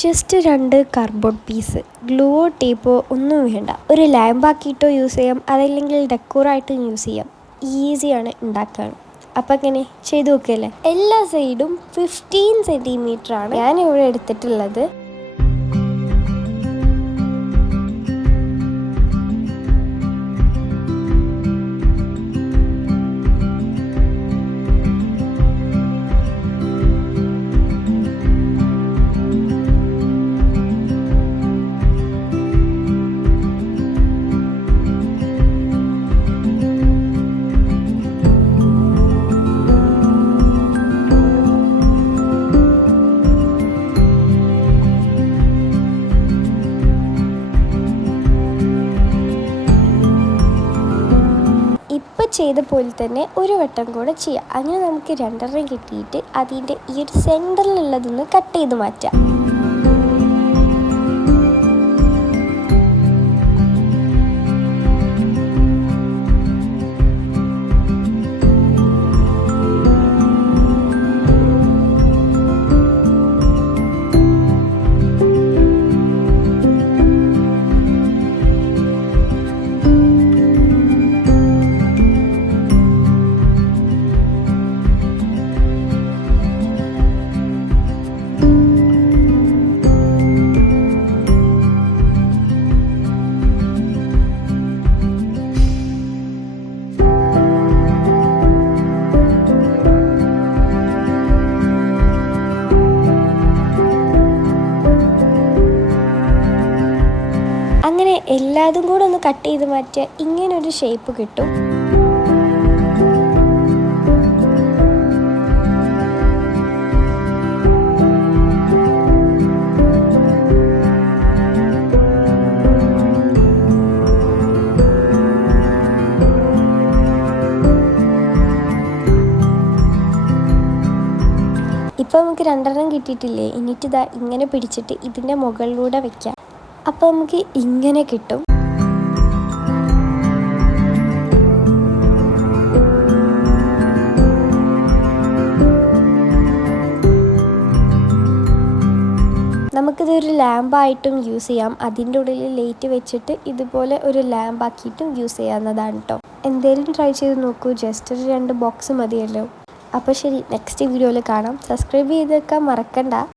Just 2 cardboard piece, ഗ്ലൂവോ ടേപ്പോ ഒന്നും വേണ്ട. ഒരു ലാമ്പാക്കിയിട്ടോ യൂസ് ചെയ്യാം, അതല്ലെങ്കിൽ ഡെക്കോറായിട്ടും യൂസ് ചെയ്യാം. ഈസിയാണ് ഉണ്ടാക്കാൻ. അപ്പം അങ്ങനെ ചെയ്തു നോക്കിയല്ലേ. എല്ലാ സൈഡും 15 സെൻറ്റിമീറ്റർ ആണ് ഞാനിവിടെ എടുത്തിട്ടുള്ളത്. ഇപ്പോൾ ചെയ്ത പോലെ തന്നെ ഒരു വട്ടം കൂടെ ചെയ്യാം. അങ്ങനെ നമുക്ക് 2 കിട്ടിയിട്ട് അതിൻ്റെ ഈ ഒരു സെൻറ്ററിലുള്ളതൊന്ന് കട്ട് ചെയ്ത് മാറ്റാം. അങ്ങനെ എല്ലാതും കൂടെ ഒന്ന് കട്ട് ചെയ്ത് മാറ്റിയാൽ ഇങ്ങനൊരു ഷേപ്പ് കിട്ടും. ഇപ്പോൾ നമുക്ക് 2 കിട്ടിയിട്ടില്ലേ, എന്നിട്ടിതാ ഇങ്ങനെ പിടിച്ചിട്ട് ഇതിൻ്റെ മുകളിലൂടെ വെക്കാം. അപ്പോൾ നമുക്ക് ഇങ്ങനെ കിട്ടും. നമുക്കിതൊരു ലാമ്പായിട്ടും യൂസ് ചെയ്യാം. അതിൻ്റെ ഉള്ളിൽ ലൈറ്റ് വെച്ചിട്ട് ഇതുപോലെ ഒരു ലാമ്പാക്കിയിട്ടും യൂസ് ചെയ്യാവുന്നതാണ് കേട്ടോ. എന്തേലും ട്രൈ ചെയ്ത് നോക്കൂ. ജസ്റ്റ് ഒരു 2 ബോക്സ് മതിയല്ലോ. അപ്പോൾ ശരി, നെക്സ്റ്റ് വീഡിയോയിൽ കാണാം. സബ്സ്ക്രൈബ് ചെയ്ത് വെക്കാൻ മറക്കണ്ട.